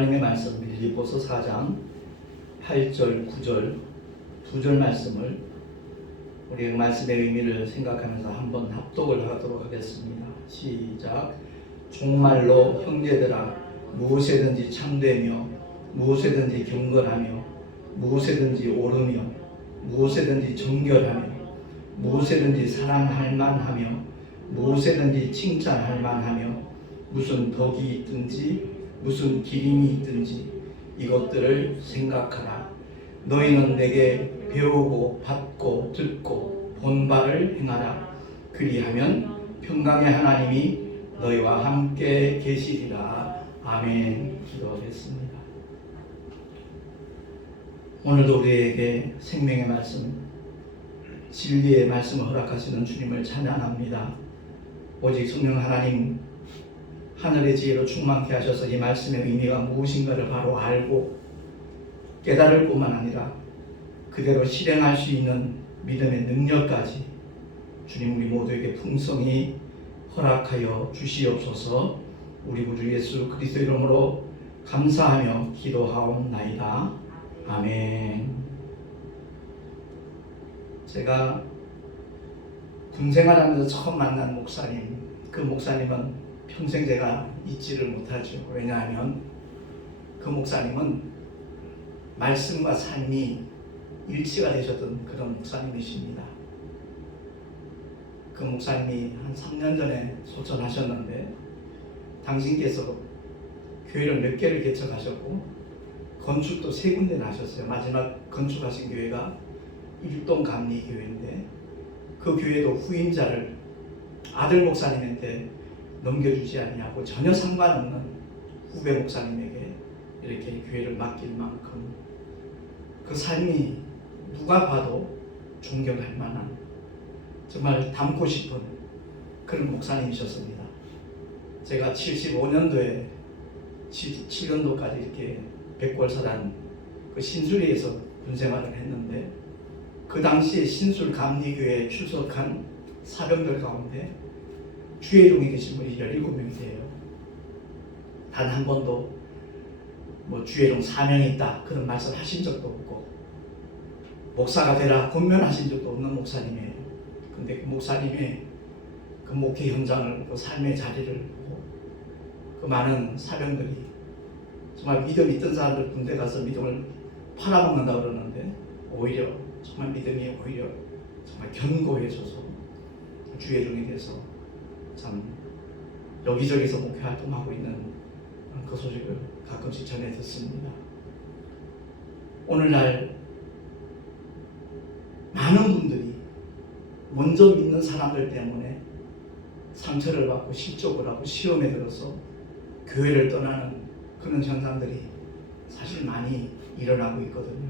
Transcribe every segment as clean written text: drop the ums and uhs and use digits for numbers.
하나님의 말씀 빌립보서 4장 8절, 9절 두 절 말씀을 우리 말씀의 의미를 생각하면서 한번 합독을 하도록 하겠습니다. 시작. 종말로 형제들아 무엇에든지 참되며 무엇에든지 경건하며 무엇에든지 옳으며 무엇에든지 정결하며 무엇에든지 사랑할 만하며 무엇에든지 칭찬할 만하며 무슨 덕이 있든지 무슨 기림이 있든지 이것들을 생각하라. 너희는 내게 배우고 받고 듣고 본 바를 행하라. 그리하면 평강의 하나님이 너희와 함께 계시리라. 아멘. 기도하겠습니다. 오늘도 우리에게 생명의 말씀, 진리의 말씀을 허락하시는 주님을 찬양합니다. 오직 성령 하나님 하늘의 지혜로 충만케 하셔서 이 말씀의 의미가 무엇인가를 바로 알고 깨달을 뿐만 아니라 그대로 실행할 수 있는 믿음의 능력까지 주님 우리 모두에게 풍성히 허락하여 주시옵소서. 우리 구주 예수 그리스도 이름으로 감사하며 기도하옵나이다. 아멘. 제가 군 생활하면서 처음 만난 목사님, 그 목사님은 평생 제가 잊지를 못하죠. 왜냐하면 그 목사님은 말씀과 삶이 일치가 되셨던 그런 목사님이십니다. 그 목사님이 한 3년 전에 소천하셨는데 당신께서 교회를 몇 개를 개척하셨고 건축도 3군데나 하셨어요. 마지막 건축하신 교회가 일동 감리교회인데 그 교회도 후임자를 아들 목사님한테 넘겨주지 않냐고 전혀 상관없는 후배 목사님에게 이렇게 교회를 맡길 만큼 그 삶이 누가 봐도 존경할 만한 정말 닮고 싶은 그런 목사님이셨습니다. 제가 75년도에 77년도까지 이렇게 백골사단 그 신수리에서 군생활을 했는데 그 당시에 신술 감리교회에 출석한 사병들 가운데 주의종이 계신 분이 17명이 돼요. 단 한 번도 뭐 주의종 사명이 있다 그런 말씀 하신 적도 없고 목사가 되라 권면하신 적도 없는 목사님이에요. 근데 그 목사님의 그 목회 현장을 그 삶의 자리를 보고 그 많은 사병들이 정말 믿음 있던 사람들 군대 가서 믿음을 팔아먹는다 그러는데 오히려 정말 믿음이 오히려 정말 견고해져서 주의종이 돼서 참 여기저기서 목회 활동하고 있는 그 소식을 가끔씩 전해 듣습니다. 오늘날 많은 분들이 먼저 믿는 사람들 때문에 상처를 받고 실족을 하고 시험에 들어서 교회를 떠나는 그런 현상들이 사실 많이 일어나고 있거든요.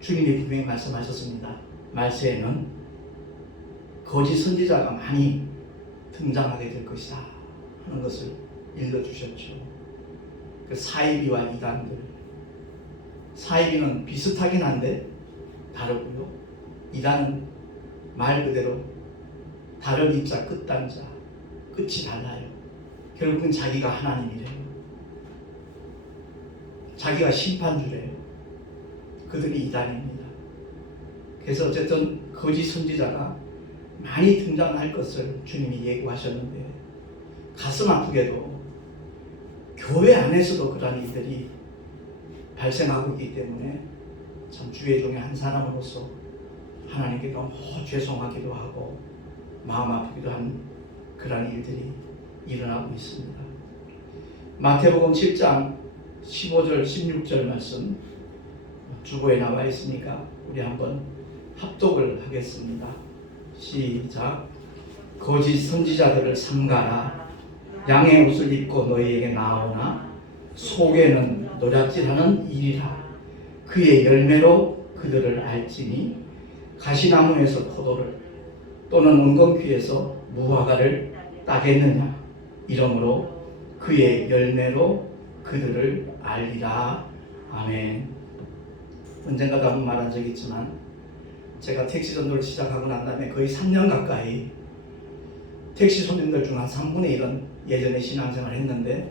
주님이 분명히 말씀하셨습니다. 말세에는 거짓 선지자가 많이 등장하게 될 것이다 하는 것을 일러주셨죠. 그 사이비와 이단들, 사이비는 비슷하긴 한데 다르고요. 이단은 말 그대로 다른 입자 끝단자, 끝이 달라요. 결국은 자기가 하나님이래요. 자기가 심판주래요. 그들이 이단입니다. 그래서 어쨌든 거짓 선지자가 많이 등장할 것을 주님이 예고하셨는데 가슴 아프게도 교회 안에서도 그런 일들이 발생하고 있기 때문에 참 주의 종의 한 사람으로서 하나님께 너무 죄송하기도 하고 마음 아프기도 한 그런 일들이 일어나고 있습니다. 마태복음 7장 15절 16절 말씀 주보에 나와 있으니까 우리 한번 합독을 하겠습니다. 시작. 거짓 선지자들을 삼가라. 양의 옷을 입고 너희에게 나오나 속에는 노략질하는 일이라. 그의 열매로 그들을 알지니 가시나무에서 포도를 또는 은건귀에서 무화과를 따겠느냐. 이러므로 그의 열매로 그들을 알리라. 아멘. 언젠가도 한번 말한 적이 있지만 제가 택시 전도를 시작하고 난 다음에 거의 3년 가까이 택시 손님들 중 한 3분의 1은 예전에 신앙생활을 했는데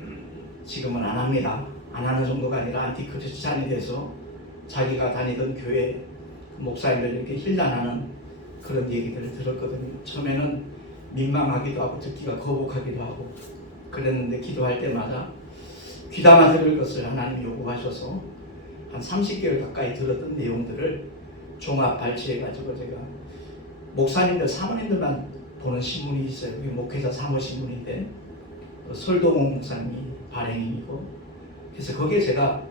지금은 안 합니다. 안 하는 정도가 아니라 안티크리스찬이 돼서 자기가 다니던 교회 목사님들 이렇게 힐난하는 그런 얘기들을 들었거든요. 처음에는 민망하기도 하고 듣기가 거북하기도 하고 그랬는데 기도할 때마다 귀담아 들을 것을 하나님이 요구하셔서 한 30개월 가까이 들었던 내용들을 종합 발췌해가지고 제가 목사님들, 사모님들만 보는 신문이 있어요. 그게 목회자 사모신문인데 설도공 목사님이 발행인이고 그래서 거기에 제가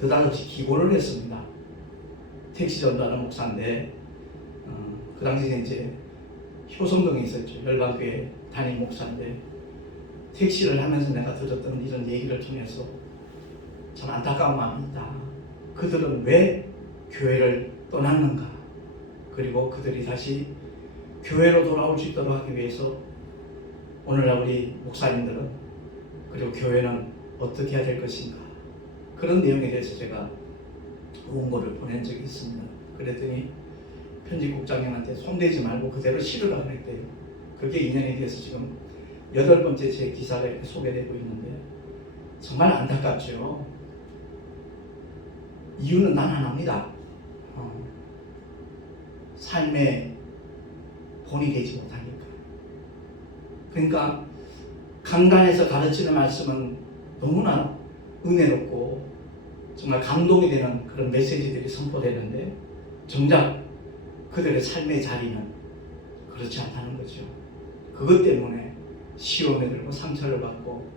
느닷없이 기고를 했습니다. 택시 전도하는 목사인데 그 당시에 이제 효성동에 있었죠. 열방교회 담임 목사인데 택시를 하면서 내가 들었던 이런 얘기를 통해서 참 안타까운 마음이 있다. 그들은 왜 교회를 떠났는가? 그리고 그들이 다시 교회로 돌아올 수 있도록 하기 위해서 오늘날 우리 목사님들은 그리고 교회는 어떻게 해야 될 것인가? 그런 내용에 대해서 제가 원고를 보낸 적이 있습니다. 그랬더니 편집국장님한테 손대지 말고 그대로 실으라 그랬대요. 그게 인연이 돼서 지금 8번째 제 기사가 이렇게 소개되고 있는데 정말 안타깝죠. 이유는 난 하나입니다. 삶의 본이 되지 못하니까. 그러니까 강단에서 가르치는 말씀은 너무나 은혜롭고 정말 감동이 되는 그런 메시지들이 선포되는데 정작 그들의 삶의 자리는 그렇지 않다는 거죠. 그것 때문에 시험에 들고 상처를 받고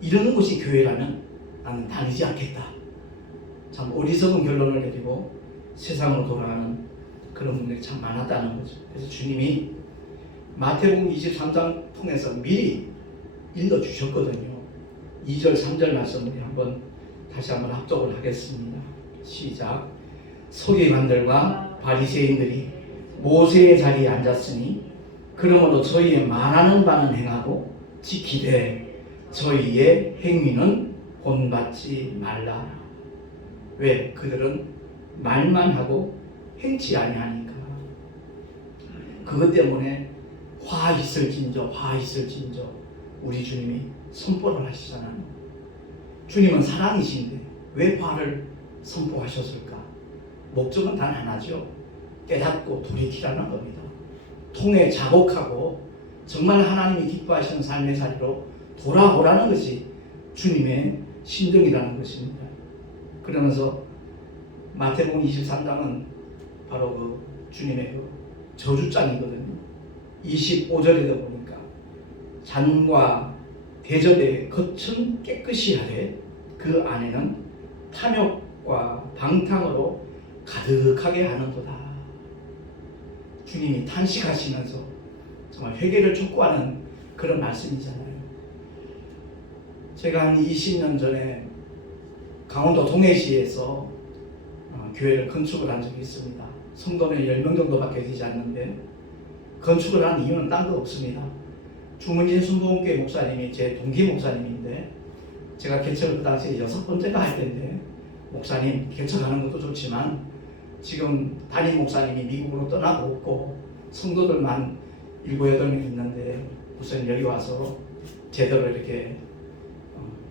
이러는 것이 교회라면 나는 다니지 않겠다. 참 어리석은 결론을 내리고 세상으로 돌아가는 그런 분들이 참 많았다는 거죠. 그래서 주님이 마태복음 23장 통해서 미리 일러주셨거든요. 2절 3절 말씀을 다시 한번 합독을 하겠습니다. 시작. 서기관들과 바리새인들이 모세의 자리에 앉았으니 그러므로 저희의 말하는 바는 행하고 지키되 저희의 행위는 본받지 말라. 왜? 그들은 말만 하고 행치 아니하니까. 그것 때문에 화 있을진저 화 있을진저 우리 주님이 선포를 하시잖아요. 주님은 사랑이신데 왜 화를 선포하셨을까? 목적은 단 하나죠. 깨닫고 돌이키라는 겁니다. 통해 자복하고 정말 하나님이 기뻐하시는 삶의 자리로 돌아오라는 것이 주님의 심정이라는 것입니다. 그러면서 마태복음 23장은 바로 그 주님의 그 저주장이거든요. 25절에도 보니까 잔과 대접의 겉은 깨끗이 하되 그 안에는 탐욕과 방탕으로 가득하게 하는도다. 주님이 탄식하시면서 정말 회개를 촉구하는 그런 말씀이잖아요. 제가 한 20년 전에 강원도 동해시에서 교회를 건축을 한 적이 있습니다. 성도는 10명 정도밖에 되지 않는데 건축을 한 이유는 딴 거 없습니다. 주문진 순복음교회 목사님이 제 동기 목사님인데 제가 개척을 그 당시에 6번째가 할 텐데 목사님 개척하는 것도 좋지만 지금 담임 목사님이 미국으로 떠나고 없고 성도들만 7, 8명 있는데 우선 여기 와서 제대로 이렇게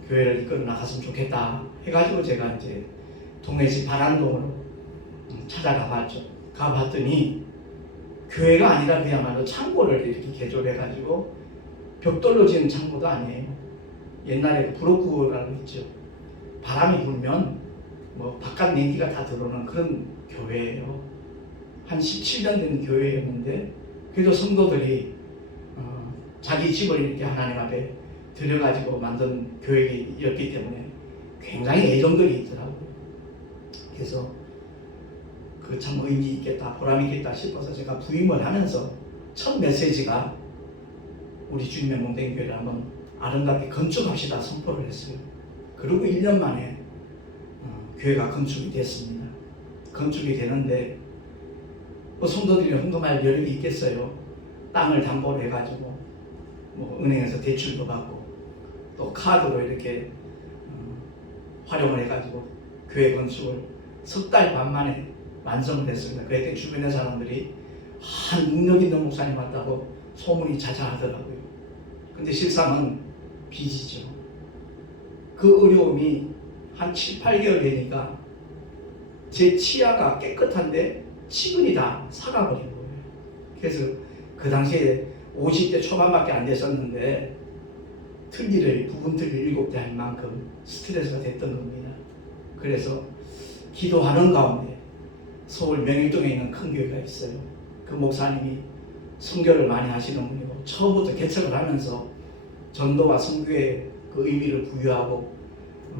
교회를 이끌어 나갔으면 좋겠다 해가지고 제가 이제 동해시 반안동으로 찾아가 봤죠. 가봤더니 교회가 아니라 그야말로 창고를 이렇게 개조해가지고 벽돌로 지은 창고도 아니에요. 옛날에 브로크라고 했죠. 바람이 불면 뭐 바깥 냉기가 다 들어오는 그런 교회예요. 한 17년 된 교회였는데 그래도 성도들이 자기 집을 이렇게 하나님 앞에 들여가지고 만든 교회였기 때문에 굉장히 애정들이 있더라고요. 그래서 그 참 의미 있겠다, 보람 있겠다 싶어서 제가 부임을 하면서 첫 메시지가 우리 주님의 몸된 교회를 한번 아름답게 건축합시다 선포를 했어요. 그리고 1년 만에 교회가 건축이 됐습니다. 건축이 되는데 뭐 성도들이 헌금할 여력이 있겠어요. 땅을 담보로 해가지고 뭐 은행에서 대출도 받고 또 카드로 이렇게 활용을 해가지고 교회 건축을 석 달 반 만에 완성을 했습니다. 그랬더니 주변의 사람들이 능력 있는 목사님 같다고 소문이 자자하더라고요. 근데 실상은 빚이죠. 그 어려움이 한 7, 8개월 되니까 제 치아가 깨끗한데 치근이 다 사가버린 거예요. 그래서 그 당시에 50대 초반밖에 안 됐었는데 부분 틀니를 7대 할 만큼 스트레스가 됐던 겁니다. 그래서 기도하는 가운데 서울 명일동에 있는 큰 교회가 있어요. 그 목사님이 선교를 많이 하시는 분이고 처음부터 개척을 하면서 전도와 선교의 그 의미를 부여하고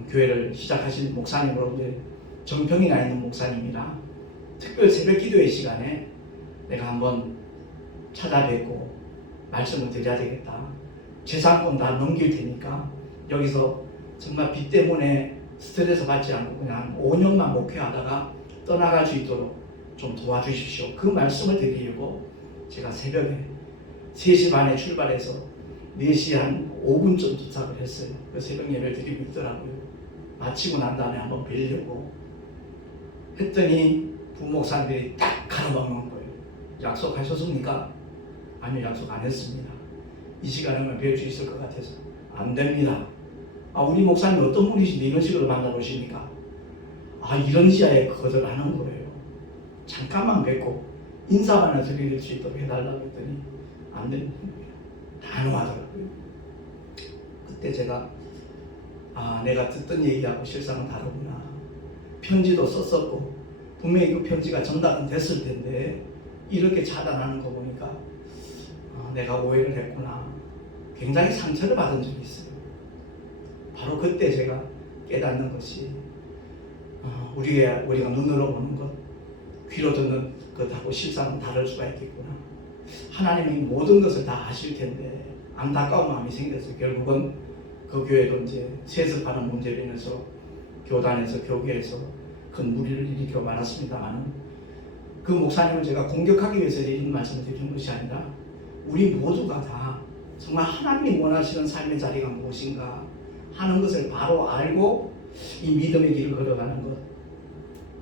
교회를 시작하신 목사님으로 이제 정평이 나 있는 목사님이라 특별 새벽 기도회 시간에 내가 한번 찾아뵙고 말씀을 드려야 되겠다. 재산권 다 넘길 테니까 여기서 정말 빚 때문에 스트레스 받지 않고 그냥 5년만 목회하다가 떠나갈 수 있도록 좀 도와주십시오. 그 말씀을 드리려고 제가 새벽에 3시 반에 출발해서 4시 한 5분쯤 도착을 했어요. 그 새벽 예배를 드리고 있더라고요. 마치고 난 다음에 한번 뵈려고 했더니 부목사님들이 딱 가로막는 거예요. 약속하셨습니까? 아니요, 약속 안 했습니다. 이 시간에만 뵐 수 있을 것 같아서 안 됩니다. 우리 목사님 어떤 분이신데 이런 식으로 만나보십니까? 이런 시야에 거절하는 거예요. 잠깐만 뵙고 인사만 드릴 수 있도록 해달라고 했더니 안 되는 거예요. 단호하더라고요. 그때 제가 내가 듣던 얘기하고 실상은 다르구나. 편지도 썼었고 분명히 그 편지가 전달은 됐을 텐데 이렇게 차단하는 거 보니까 내가 오해를 했구나. 굉장히 상처를 받은 적이 있어요. 바로 그때 제가 깨닫는 것이 우리가 눈으로 보는 것, 귀로 듣는 것하고 실상은 다를 수가 있겠구나. 하나님이 모든 것을 다 아실 텐데 안타까운 마음이 생겼어요. 결국은 그 교회도 이제 세습하는 문제로 인해서 교단에서 교계에서 큰 무리를 일으켜 많았습니다만 그 목사님을 제가 공격하기 위해서 이런 말씀을 드리는 것이 아니라 우리 모두가 다 정말 하나님이 원하시는 삶의 자리가 무엇인가 하는 것을 바로 알고 이 믿음의 길을 걸어가는 것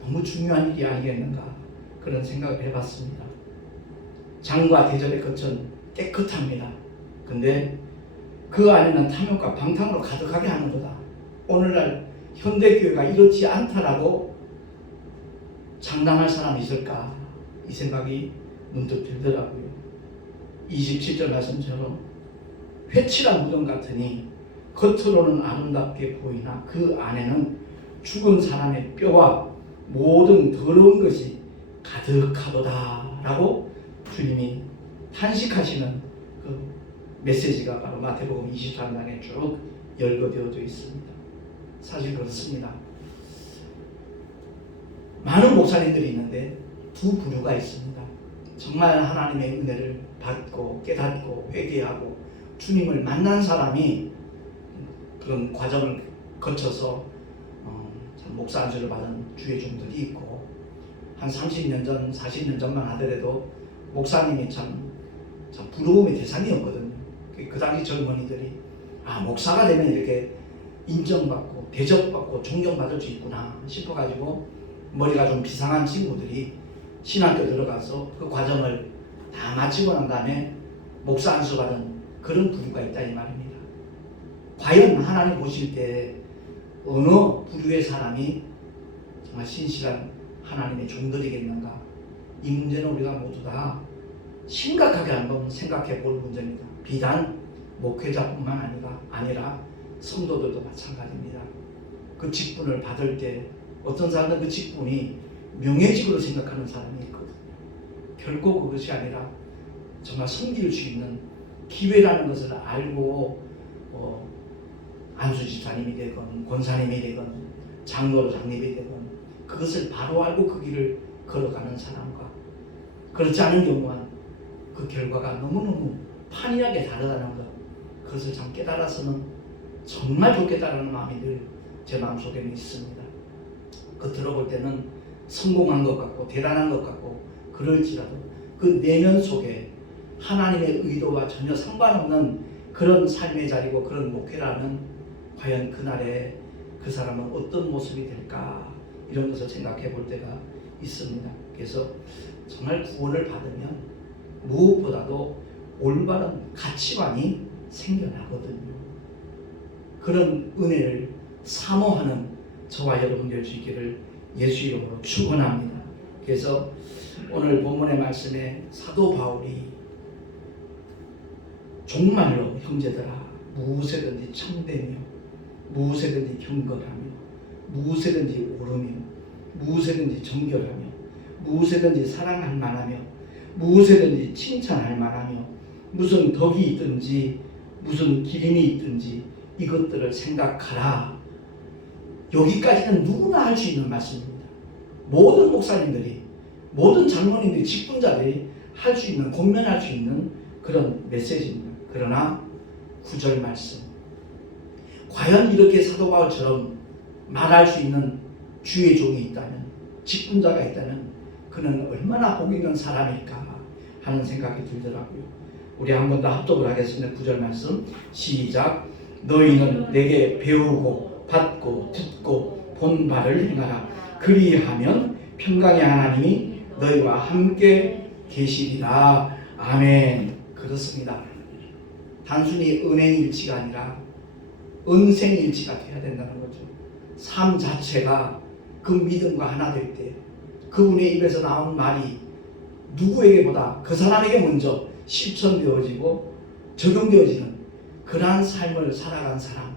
너무 중요한 일이 아니겠는가 그런 생각을 해봤습니다. 장과 대접의 거처는 깨끗합니다. 근데 그 안에는 탐욕과 방탕으로 가득하게 하는 거다. 오늘날 현대교회가 이렇지 않다라고 장담할 사람이 있을까? 이 생각이 문득 들더라고요. 27절 말씀처럼 회칠한 무덤 같으니 겉으로는 아름답게 보이나 그 안에는 죽은 사람의 뼈와 모든 더러운 것이 가득하도다 라고 주님이 탄식하시는 그 메시지가 바로 마태복음 23장에 쭉 열거되어져 있습니다. 사실 그렇습니다. 많은 목사님들이 있는데 두 부류가 있습니다. 정말 하나님의 은혜를 받고 깨닫고 회개하고 주님을 만난 사람이 그런 과정을 거쳐서 목사 안수를 받은 주의 종들이 있고 한 30년 전, 40년 전만 하더라도 목사님이 참 부러움의 대상이었거든요. 그 당시 젊은이들이 목사가 되면 이렇게 인정받고 대접받고 존경받을 수 있구나 싶어가지고 머리가 좀 비상한 친구들이 신학교 들어가서 그 과정을 다 마치고 난 다음에 목사 안수 받은 그런 부류가 있다 이 말입니다. 과연 하나님 보실 때 어느 부류의 사람이 정말 신실한 하나님의 종들이겠는가? 이 문제는 우리가 모두 다 심각하게 한번 생각해 볼 문제입니다. 비단 목회자뿐만 아니라 성도들도 마찬가지입니다. 그 직분을 받을 때 어떤 사람은 그 직분이 명예직으로 생각하는 사람이 있거든요. 결코 그것이 아니라 정말 섬길 수 있는 기회라는 것을 알고 안수집사님이 되건 권사님이 되건 장로로 장립이 되건 그것을 바로 알고 그 길을 걸어가는 사람과 그렇지 않은 경우는 그 결과가 너무너무 판이하게 다르다는 것, 그것을 참 깨달아서는 정말 좋겠다는 마음이 늘 제 마음속에는 있습니다. 겉으로 볼 때는 성공한 것 같고 대단한 것 같고 그럴지라도 그 내면 속에 하나님의 의도와 전혀 상관없는 그런 삶의 자리고 그런 목회라면 과연 그날에 그 사람은 어떤 모습이 될까 이런 것을 생각해 볼 때가 있습니다. 그래서 정말 구원을 받으면 무엇보다도 올바른 가치관이 생겨나거든요. 그런 은혜를 사모하는 저와 여러분 될 수 있기를 예수 이름으로 축원합니다. 그래서 오늘 본문의 말씀에 사도 바울이 정말로 형제들아 무엇에든지 참되며 무엇에든지 경건하며 무엇에든지 옳으며 무엇에든지 정결하며 무엇에든지 사랑할 만하며 무엇에든지 칭찬할 만하며 무슨 덕이 있든지 무슨 기림이 있든지 이것들을 생각하라. 여기까지는 누구나 할 수 있는 말씀입니다. 모든 목사님들이 모든 장로님들이 직분자들이 할 수 있는 권면할 수 있는 그런 메시지입니다. 그러나 9절 말씀 과연 이렇게 사도 바울처럼 말할 수 있는 주의 종이 있다면 직분자가 있다면 그는 얼마나 복 있는 사람일까 하는 생각이 들더라고요. 우리 한 번 더 합독을 하겠습니다. 9절 말씀 시작. 너희는 내게 배우고 받고 듣고 본 바를 행하라. 그리하면 평강의 하나님이 너희와 함께 계시리라. 아멘. 그렇습니다. 단순히 은행일치가 아니라 은생일치가 되어야 된다는 거죠. 삶 자체가 그 믿음과 하나 될 때 그분의 입에서 나온 말이 누구에게보다 그 사람에게 먼저 실천되어지고 적용되어지는 그러한 삶을 살아간 사람,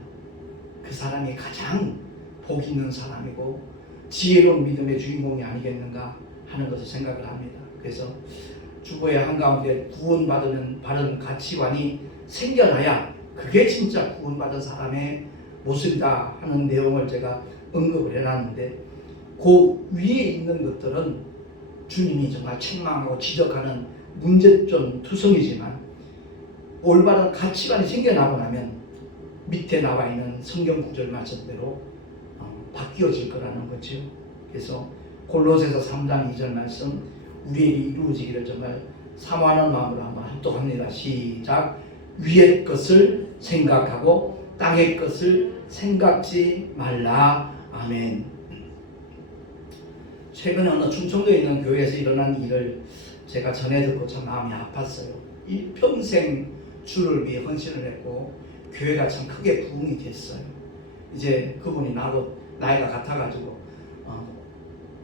그 사람이 가장 복 있는 사람이고 지혜로운 믿음의 주인공이 아니겠는가 하는 것을 생각을 합니다. 그래서 주보의 한가운데 구원받으면 바른 가치관이 생겨나야 그게 진짜 구원받은 사람의 모습이다 하는 내용을 제가 언급을 해놨는데 그 위에 있는 것들은 주님이 정말 책망하고 지적하는 문제점 투성이지만 올바른 가치관이 생겨나고 나면 밑에 나와 있는 성경 구절 말씀대로 바뀌어질 거라는 거죠. 그래서 골로새서 3장 2절 말씀 우리에게 이루어지기를 정말 사모하는 마음으로 한번 합독합니다. 시작. 위의 것을 생각하고 땅의 것을 생각지 말라. 아멘. 최근에 어느 충청도에 있는 교회에서 일어난 일을 제가 전해 듣고 참 마음이 아팠어요. 일평생 주를 위해 헌신을 했고 교회가 참 크게 부흥이 됐어요. 이제 그분이 나도 나이가 같아가지고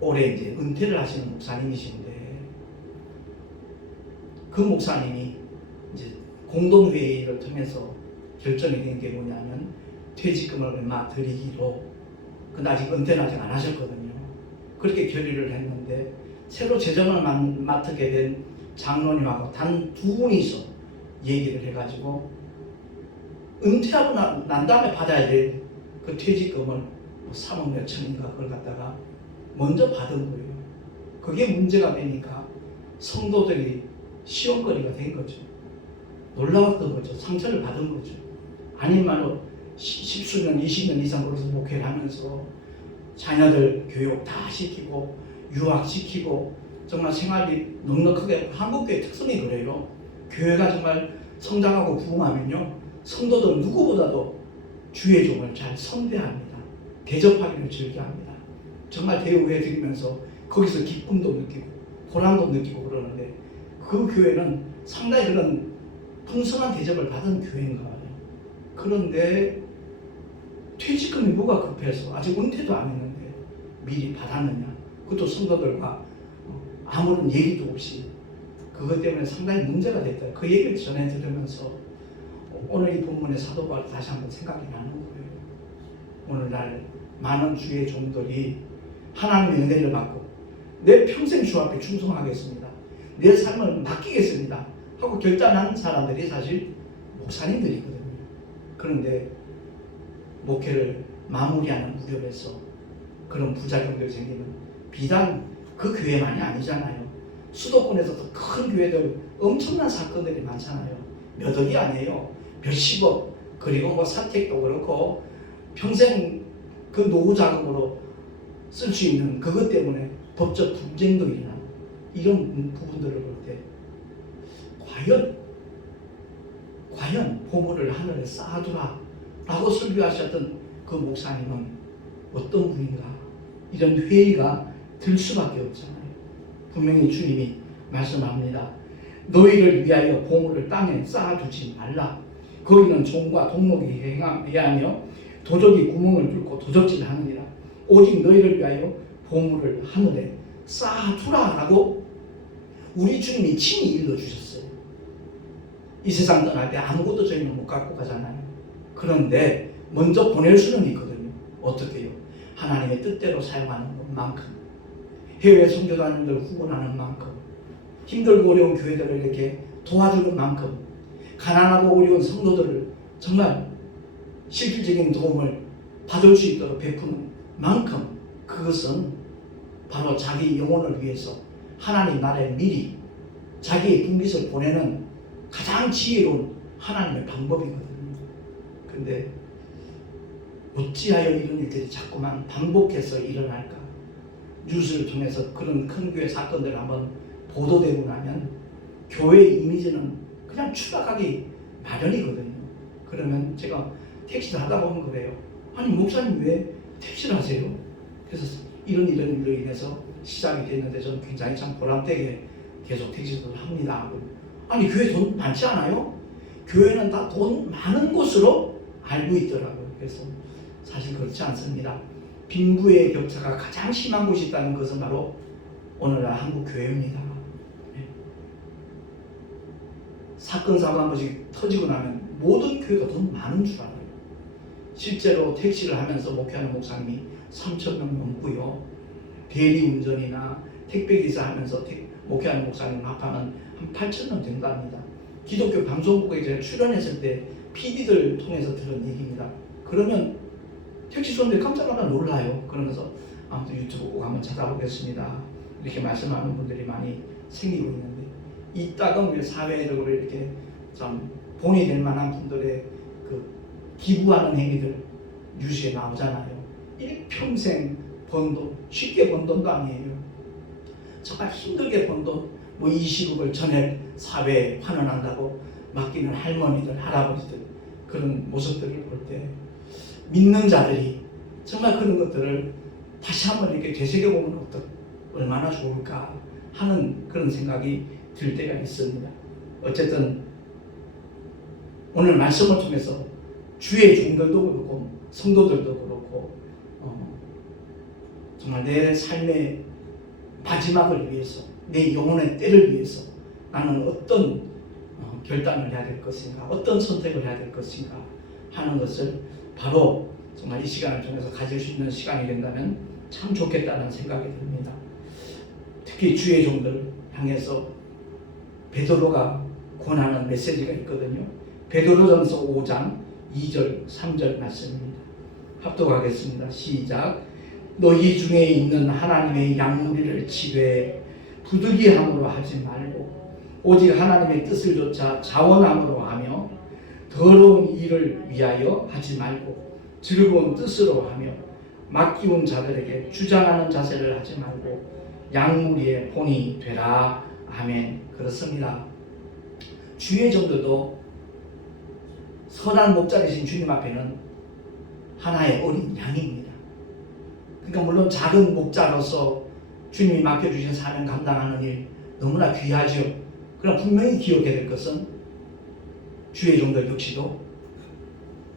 올해 이제 은퇴를 하시는 목사님이신데 그 목사님이 이제 공동회의를 통해서 결정이 된 게 뭐냐면 퇴직금을 얼마 드리기로. 근데 아직 은퇴는 아직 안 하셨거든요. 그렇게 결의를 했는데 새로 재정을 맡게 된 장로님하고 단 두 분이서 얘기를 해가지고 은퇴하고 난 다음에 받아야 될 그 퇴직금을 3억 몇 천인가 그걸 갖다가 먼저 받은 거예요. 그게 문제가 되니까 성도들이 시험거리가 된 거죠. 놀라웠던 거죠. 상처를 받은 거죠. 아닌 말로 10수년, 20년 이상 그래서 목회를 하면서 자녀들 교육 다 시키고 유학시키고 정말 생활이 넉넉하게 한국교회 특성이 그래요. 교회가 정말 성장하고 부흥하면요 성도들 누구보다도 주의 종을 잘 선대합니다. 대접하기를 즐겨합니다. 정말 대우해 드리면서 거기서 기쁨도 느끼고 보람도 느끼고 그러는데 그 교회는 상당히 그런 풍성한 대접을 받은 교회인가 봐요. 그런데 퇴직금이 뭐가 급해서 아직 은퇴도 안 했는데 미리 받았느냐. 그것도 성도들과 아무런 얘기도 없이 그것 때문에 상당히 문제가 됐다. 그 얘기를 전해 들으면서 오늘 이 본문의 사도 바울 다시 한번 생각이 나는 거예요. 오늘날 많은 주의 종들이 하나님의 은혜를 받고 내 평생 주 앞에 충성하겠습니다. 내 삶을 맡기겠습니다. 하고 결단한 사람들이 사실 목사님들이거든요. 그런데 목회를 마무리하는 무렵에서 그런 부작용들이 생기면 비단 그 교회만이 아니잖아요. 수도권에서 더 큰 교회들 엄청난 사건들이 많잖아요. 몇 억이 아니에요. 몇십억. 그리고 뭐 사택도 그렇고 평생 그 노후 자금으로 쓸 수 있는 그것 때문에 법적 분쟁도 일어나는 이런 부분들을 볼 때 과연 보물을 하늘에 쌓아두라 라고 설교하셨던 그 목사님은 어떤 분인가. 이런 회의가 들 수밖에 없잖아요. 분명히 주님이 말씀합니다. 너희를 위하여 보물을 땅에 쌓아두지 말라. 거기는 종과 동록이 행하며 도적이 구멍을 뚫고 도적질하느니라. 오직 너희를 위하여 보물을 하늘에 쌓아두라라고 우리 주님이 친히 일러주셨어요. 이 세상 떠날 때 아무것도 저희는 못 갖고 가잖아요. 그런데 먼저 보낼 수는 있거든요. 어떻게 해요? 하나님의 뜻대로 사용하는 것만큼, 해외 선교단들 후원하는 만큼, 힘들고 어려운 교회들을 이렇게 도와주는 만큼, 가난하고 어려운 성도들을 정말 실질적인 도움을 받을 수 있도록 베푸는 만큼, 그것은 바로 자기 영혼을 위해서 하나님 나라에 미리 자기의 분깃을 보내는 가장 지혜로운 하나님의 방법이거든요. 근데 어찌하여 이런 일들이 자꾸만 반복해서 일어날까? 뉴스를 통해서 그런 큰 교회 사건들 한번 보도되고 나면 교회의 이미지는 그냥 추락하기 마련이거든요. 그러면 제가 택시를 하다 보면 그래요. 아니 목사님 왜 택시를 하세요? 그래서 이런 일로 인해서 시작이 됐는데 저는 굉장히 참 보람되게 계속 택시를 합니다. 아니 교회 돈 많지 않아요? 교회는 다 돈 많은 곳으로 알고 있더라고요. 그래서 사실 그렇지 않습니다. 빈부의 격차가 가장 심한 곳이 있다는 것은 바로 오늘날 한국 교회입니다. 사건 사고 한 번씩 터지고 나면 모든 교회가 돈 많은 줄 알아요. 실제로 택시를 하면서 목회하는 목사님이 3,000명 넘고요. 대리운전이나 택배기사 하면서 목회하는 목사님 합하면 한 8,000명 된답니다. 기독교 방송국에 제가 출연했을 때 PD들 통해서 들은 얘기입니다. 그러면 택시 쏘는데 깜짝깜짝 놀라요. 그러면서 아무튼 유튜브 꼭 한번 찾아보겠습니다. 이렇게 말씀하는 분들이 많이 생기고 있는데, 이따금 우리 사회적으로 이렇게 좀 본이 될 만한 분들의 그 기부하는 행위들 뉴스에 나오잖아요. 일평생 번 돈, 쉽게 번 돈도 아니에요. 정말 힘들게 번 돈, 뭐 20억을 전액 사회에 환원한다고 맡기는 할머니들, 할아버지들, 그런 모습들을 볼 때 믿는 자들이 정말 그런 것들을 다시 한번 이렇게 되새겨보면 얼마나 좋을까 하는 그런 생각이 들 때가 있습니다. 어쨌든 오늘 말씀을 통해서 주의 종들도 그렇고 성도들도 그렇고 정말 내 삶의 마지막을 위해서, 내 영혼의 때를 위해서 나는 어떤 결단을 해야 될 것인가, 어떤 선택을 해야 될 것인가 하는 것을 바로 정말 이 시간을 통해서 가질 수 있는 시간이 된다면 참 좋겠다는 생각이 듭니다. 특히 주의 종들 향해서 베드로가 권하는 메시지가 있거든요. 베드로전서 5장 2절 3절 말씀입니다. 합독하겠습니다. 시작. 너희 중에 있는 하나님의 양무리를 치되 부득이함으로 하지 말고 오직 하나님의 뜻을 좇아 자원함으로 하며 더러운 일을 위하여 하지 말고 즐거운 뜻으로 하며 맡기운 자들에게 주장하는 자세를 하지 말고 양무리의 본이 되라. 아멘. 그렇습니다. 주의 종들도 선한 목자이신 주님 앞에는 하나의 어린 양입니다. 그러니까 물론 작은 목자로서 주님이 맡겨주신 사명 감당하는 일 너무나 귀하죠. 그러나 분명히 기억해야 될 것은 주의 종들 역시도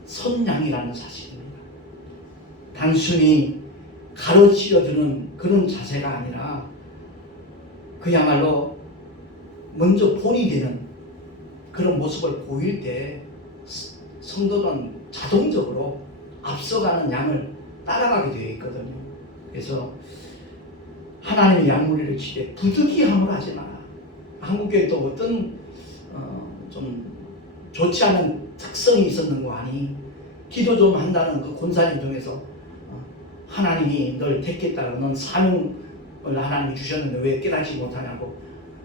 선양이라는 사실입니다. 단순히 가르치려드는 그런 자세가 아니라 그야말로 먼저 본이 되는 그런 모습을 보일 때 성도는 자동적으로 앞서가는 양을 따라가게 되어 있거든요. 그래서 하나님의 양무리를 치되 부득이함으로 하지 마라. 한국교회 또 어떤 좀 좋지 않은 특성이 있었는 거 아니? 기도 좀 한다는 그 권사님 중에서 하나님이 널 택했다고, 넌 사명을 하나님이 주셨는데 왜 깨닫지 못하냐고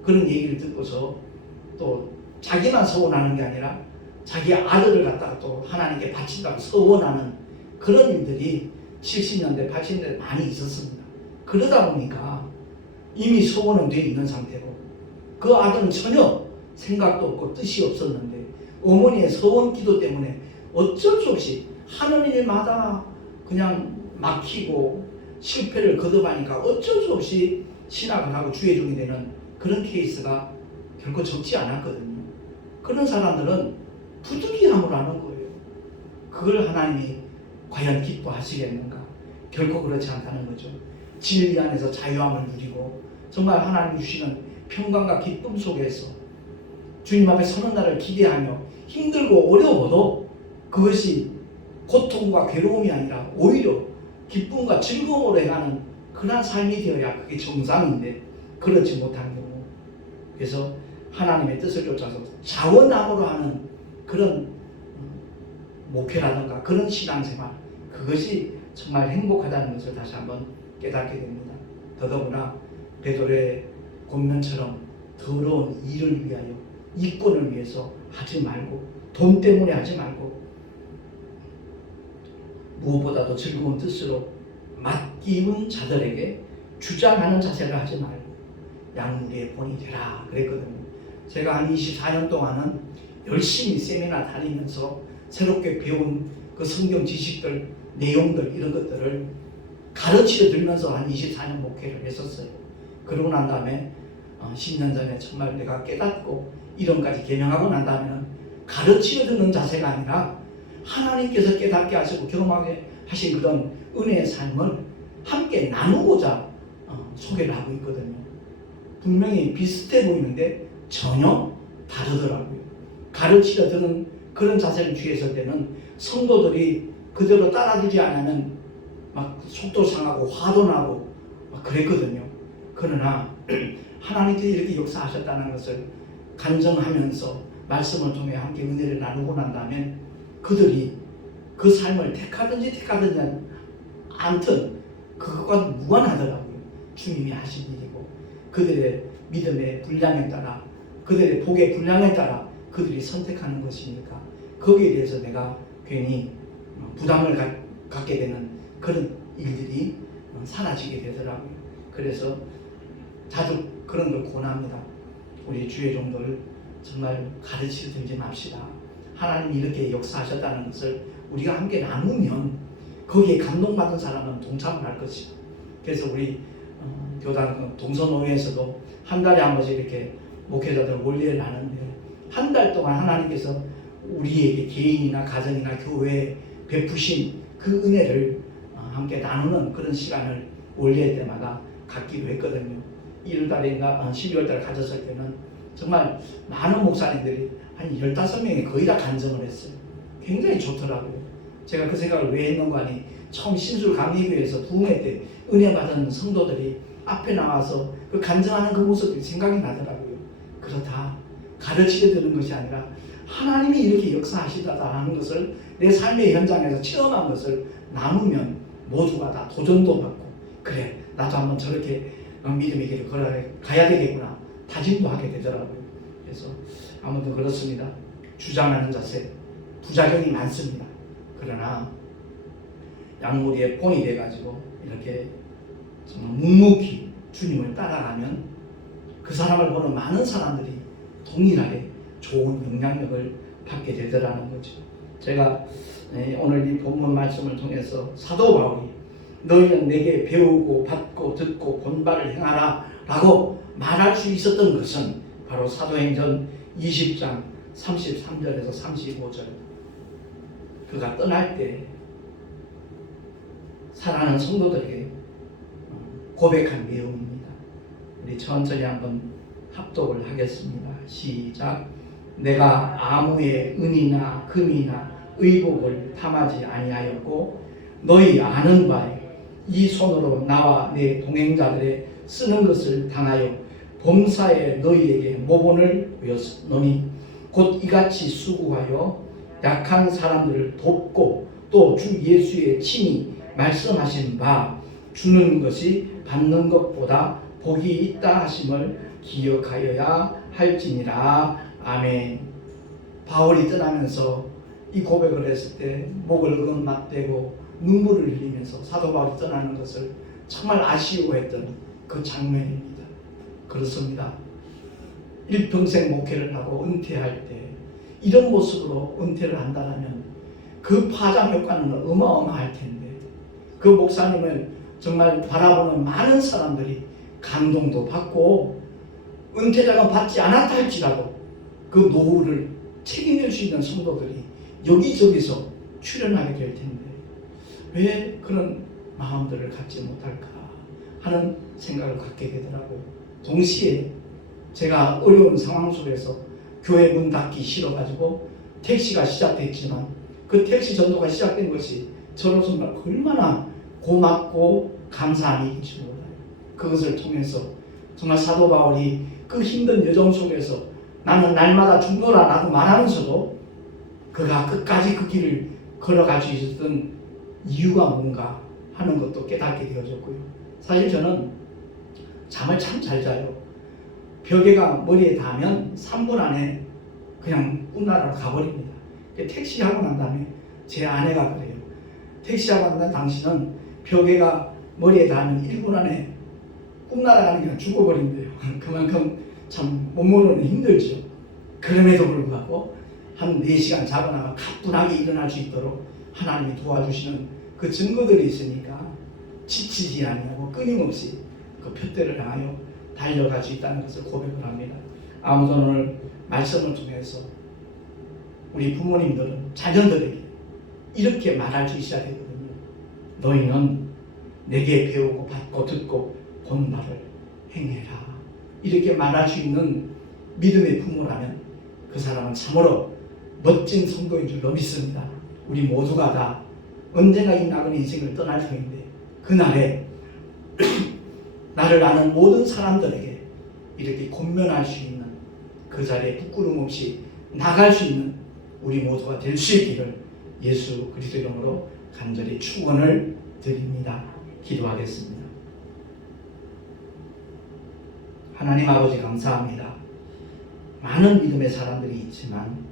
그런 얘기를 듣고서 또 자기만 서원하는 게 아니라 자기 아들을 갖다가 또 하나님께 바친다고 서원하는 그런 일들이 70년대, 80년대 많이 있었습니다. 그러다 보니까 이미 서원은 돼 있는 상태고 그 아들은 전혀 생각도 없고 뜻이 없었는데 어머니의 서원 기도 때문에 어쩔 수 없이 하는 일마다 그냥 막히고 실패를 거듭하니까 어쩔 수 없이 신학을 하고 주의 종이 되는 그런 케이스가 결코 적지 않았거든요. 그런 사람들은 부득이함으로 하는 거예요. 그걸 하나님이 과연 기뻐하시겠는가? 결코 그렇지 않다는 거죠. 진리 안에서 자유함을 누리고 정말 하나님 주시는 평강과 기쁨 속에서 주님 앞에 서는 날을 기대하며 힘들고 어려워도 그것이 고통과 괴로움이 아니라 오히려 기쁨과 즐거움으로 해가는 그런 삶이 되어야 그게 정상인데 그렇지 못한 경우, 그래서 하나님의 뜻을 쫓아서 자원함으로 하는 그런 목회라든가 그런 신앙생활, 그것이 정말 행복하다는 것을 다시 한번 깨닫게 됩니다. 더더구나 베드로의 권면처럼 더러운 일을 위하여, 이권을 위해서 하지 말고, 돈 때문에 하지 말고, 무엇보다도 즐거운 뜻으로 맡기운 자들에게 주장하는 자세를 하지 말고 양무리의 본이 되라 그랬거든요. 제가 한 24년 동안은 열심히 세미나 다니면서 새롭게 배운 그 성경 지식들, 내용들, 이런 것들을 가르치려 들면서 한 24년 목회를 했었어요. 그러고 난 다음에 10년 전에 정말 내가 깨닫고 이론까지 개명하고 난 다음에는 가르치려 듣는 자세가 아니라 하나님께서 깨닫게 하시고 경험하게 하신 그런 은혜의 삶을 함께 나누고자 소개를 하고 있거든요. 분명히 비슷해 보이는데 전혀 다르더라고요. 가르치려 드는 그런 자세를 취했을 때는 성도들이 그대로 따라주지 않으면 막 속도 상하고 화도 나고 막 그랬거든요. 그러나 하나님께서 이렇게 역사하셨다는 것을 간증하면서 말씀을 통해 함께 은혜를 나누고 난 다음에 그들이 그 삶을 택하든지 않든 그것과 무관하더라고요. 주님이 하신 일이고 그들의 믿음의 분량에 따라, 그들의 복의 분량에 따라 그들이 선택하는 것이니까 거기에 대해서 내가 괜히 부담을 갖게 되는 그런 일들이 사라지게 되더라고요. 그래서 자주 그런 걸 권합니다. 우리 주의 종들 정말 가르치려 들지 맙시다. 하나님이 이렇게 역사하셨다는 것을 우리가 함께 나누면 거기에 감동받은 사람은 동참을 할 것이다. 그래서 우리 교단 동서노회에서도 한 달에 한 번씩 이렇게 목회자들 원리를 하는데, 한 달 동안 하나님께서 우리에게 개인이나 가정이나 교회에 베푸신 그 은혜를 함께 나누는 그런 시간을 원리회 때마다 갖기로 했거든요. 1월달인가 12월달 가졌을 때는 정말 많은 목사님들이 한 15명이 거의 다 간증을 했어요. 굉장히 좋더라고요. 제가 그 생각을 왜 했는가 하니 처음 신술 강의교회에서 부흥회 때 은혜 받은 성도들이 앞에 나와서 그 간증하는 그 모습이 생각이 나더라고요. 그렇다. 가르치게 되는 것이 아니라 하나님이 이렇게 역사하시다라는 것을 내 삶의 현장에서 체험한 것을 나누면 모두가 다 도전도 받고, 그래 나도 한번 저렇게 믿음의 길을 걸어가야 되겠구나 다짐도 하게 되더라고요. 그래서 아무튼 그렇습니다. 주장하는 자세 부작용이 많습니다. 그러나 양무리의 본이 돼가지고 이렇게 정말 묵묵히 주님을 따라가면 그 사람을 보는 많은 사람들이 동일하게 좋은 영향력을 받게 되더라는 거죠. 제가 오늘 이 본문 말씀을 통해서 사도 바울이 너희는 내게 배우고 받고 듣고 본바를 행하라 라고 말할 수 있었던 것은 바로 사도행전 20장 33절에서 35절, 그가 떠날 때 사랑하는 성도들에게 고백한 내용입니다. 우리 천천히 한번 합독을 하겠습니다. 시작. 내가 아무의 은이나 금이나 의복을 탐하지 아니하였고 너희 아는 바에 이 손으로 나와 내 동행자들의 쓰는 것을 당하여 범사에 너희에게 모본을 보였노니 곧 이같이 수고하여 약한 사람들을 돕고 또 주 예수의 친히 말씀하신 바 주는 것이 받는 것보다 복이 있다 하심을 기억하여야 할지니라. 아멘. 바울이 떠나면서 이 고백을 했을 때 목을 맞대고 눈물을 흘리면서 사도 바울이 떠나는 것을 정말 아쉬워했던 그 장면입니다. 그렇습니다. 일평생 목회를 하고 은퇴할 때 이런 모습으로 은퇴를 한다면 그 파장 효과는 어마어마할 텐데, 그 목사님을 정말 바라보는 많은 사람들이 감동도 받고 은퇴자가 받지 않았다 할지라도 그 노후를 책임질 수 있는 성도들이 여기저기서 출연하게 될 텐데 왜 그런 마음들을 갖지 못할까 하는 생각을 갖게 되더라고요. 동시에 제가 어려운 상황 속에서 교회 문 닫기 싫어가지고 택시가 시작됐지만 그 택시 전도가 시작된 것이 저로서 얼마나 고맙고 감사한 일인지 몰라요. 그것을 통해서 정말 사도 바울이 그 힘든 여정 속에서 나는 날마다 죽노라 라고 말하면서도 그가 끝까지 그 길을 걸어갈 수 있었던 이유가 뭔가 하는 것도 깨닫게 되어졌고요. 사실 저는 잠을 참 잘 자요. 벽에가 머리에 닿으면 3분 안에 그냥 꿈나라로 가버립니다. 택시하고 난 다음에 제 아내가 그래요. 택시하고 난 당신은 벽에가 머리에 닿으면 1분 안에 꿈나라 가는 게 아니라 죽어버린대요. 그만큼 참 몸으로는 힘들죠. 그럼에도 불구하고 한 4시간 자고 나면 가뿐하게 일어날 수 있도록 하나님이 도와주시는 그 증거들이 있으니까 지치지 아니하고 끊임없이 그 표대를 향하여 달려갈 수 있다는 것을 고백을 합니다. 아무도 오늘 말씀을 통해서 우리 부모님들은 자녀들에게 이렇게 말할 수 있어야 되거든요. 너희는 내게 배우고 받고 듣고 본 바를 행해라. 이렇게 말할 수 있는 믿음의 부모라면 그 사람은 참으로 멋진 성도인 줄로 믿습니다. 우리 모두가 다 언젠가 이 나그네 인생을 떠날 터인데 그날에 나를 아는 모든 사람들에게 이렇게 권면할 수 있는 그 자리에 부끄럼 없이 나갈 수 있는 우리 모두가 될 수 있기를 예수 그리스도 이름으로 간절히 축원을 드립니다. 기도하겠습니다. 하나님 아버지 감사합니다. 많은 믿음의 사람들이 있지만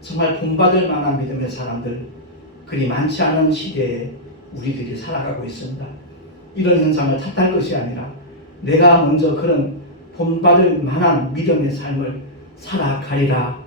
정말 본받을 만한 믿음의 사람들 그리 많지 않은 시대에 우리들이 살아가고 있습니다. 이런 현상을 탓할 것이 아니라 내가 먼저 그런 본받을 만한 믿음의 삶을 살아가리라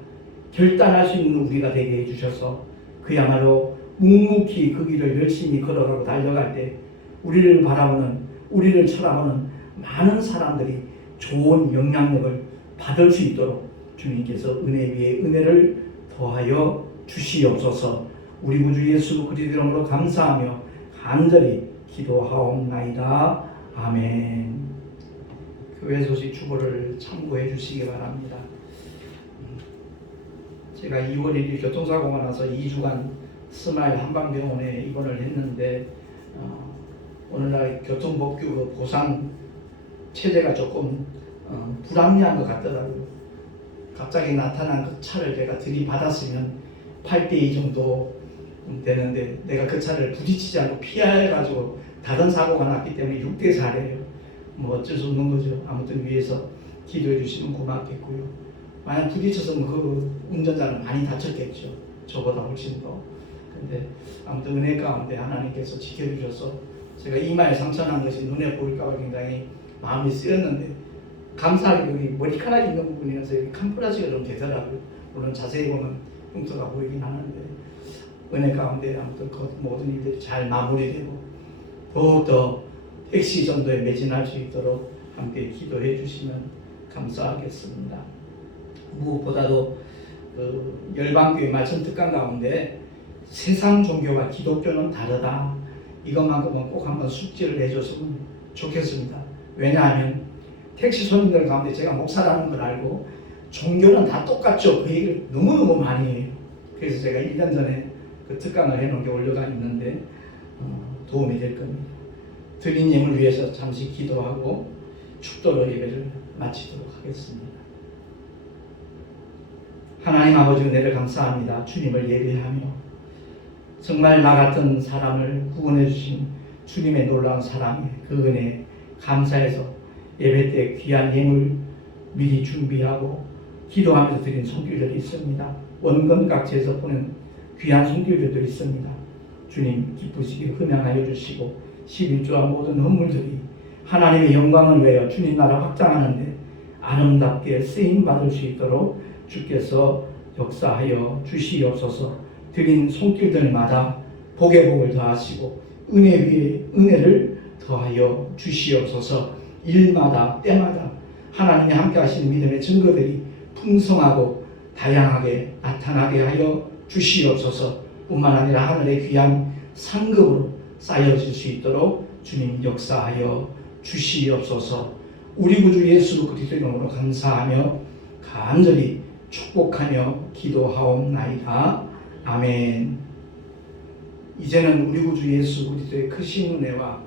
결단할 수 있는 우리가 되게 해주셔서 그야말로 묵묵히 그 길을 열심히 걸어가고 달려갈 때 우리를 바라보는 우리를 쳐다보는 많은 사람들이 좋은 영향력을 받을 수 있도록 주님께서 은혜 위에 은혜를 더하여 주시옵소서. 우리 구주 예수 그리스도 이름으로 감사하며 간절히 기도하옵나이다. 아멘. 교회 소식 주보를 참고해 주시기 바랍니다. 제가 2월 1일 교통사고가 나서 2주간 스마일 한방병원에 입원을 했는데 오늘날 교통법규 보상 체제가 조금 불합리한 것 같더라고요. 갑자기 나타난 그 차를 제가 들이받았으면 8대2 정도 되는데 내가 그 차를 부딪히지 않고 피해가지고 다른 사고가 났기 때문에 6대4래요. 뭐 어쩔 수 없는 거죠. 아무튼 위에서 기도해 주시면 고맙겠고요. 만약 부딪혔으면 그 운전자는 많이 다쳤겠죠. 저보다 훨씬 더. 근데 아무튼 은혜 가운데 하나님께서 지켜주셔서 제가 이마에 상처난 것이 눈에 보일까봐 굉장히 마음이 쓰였는데 감사하게 여기 머리카락이 있는 부분이라서 여기 캄프라지가 좀 되더라고요. 물론 자세히 보면 흉터가 보이긴 하는데 은혜 가운데 아무튼 그 모든 일들이 잘 마무리되고 더욱더 택시 전도에 매진할 수 있도록 함께 기도해 주시면 감사하겠습니다. 무엇보다도 그 열방교회 말씀 특강 가운데 세상 종교와 기독교는 다르다. 이것만큼은 꼭 한번 숙지를 해줬으면 좋겠습니다. 왜냐하면 택시 손님들 가운데 제가 목사라는 걸 알고 종교는 다 똑같죠. 그 얘기를 너무너무 많이 해요. 그래서 제가 1년 전에 그 특강을 해놓은 게 올려가 있는데 도움이 될 겁니다. 드린 예물 위해서 잠시 기도하고 축도로 예배를 마치도록 하겠습니다. 하나님 아버지 은혜를 감사합니다. 주님을 예배하며 정말 나 같은 사람을 구원해 주신 주님의 놀라운 사랑에 그 은혜 감사해서 예배 때 귀한 예물 미리 준비하고 기도하면서 드린 손길들이 있습니다. 원금 각지에서 보낸 귀한 손길들도 있습니다. 주님 기쁘시길 흠양하여 주시고 11조와 모든 헌물들이 하나님의 영광을 위하여 주님 나라 확장하는데 아름답게 쓰임받을 수 있도록 주께서 역사하여 주시옵소서. 드린 손길들마다 복의 복을 더하시고 은혜 위에 은혜를 더하여 주시옵소서. 일마다 때마다 하나님이 함께 하시는 믿음의 증거들이 풍성하고 다양하게 나타나게 하여 주시옵소서. 뿐만 아니라 하늘의 귀한 상급으로 쌓여질 수 있도록 주님 역사하여 주시옵소서. 우리 구주 예수 그리스도의 이름으로 감사하며 간절히 축복하며 기도하옵나이다. 아멘. 이제는 우리 구주 예수 그리스도의 크신 은혜와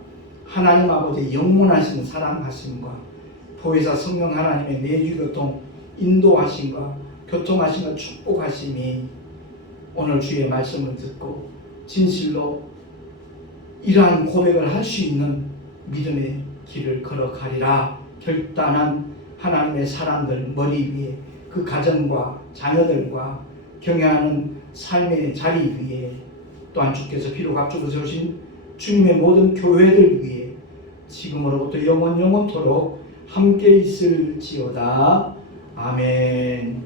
하나님 아버지의 영원하신 사랑하심과 보혜사 성령 하나님의 내주교통 인도하심과 교통하심과 축복하심이 오늘 주의 말씀을 듣고 진실로 이러한 고백을 할 수 있는 믿음의 길을 걸어가리라 결단한 하나님의 사람들 머리 위에, 그 가정과 자녀들과 경영하는 삶의 자리 위에, 또한 주께서 피로 값주고 세우신 주님의 모든 교회들 위에 지금으로부터 영원토록 함께 있을지어다. 아멘.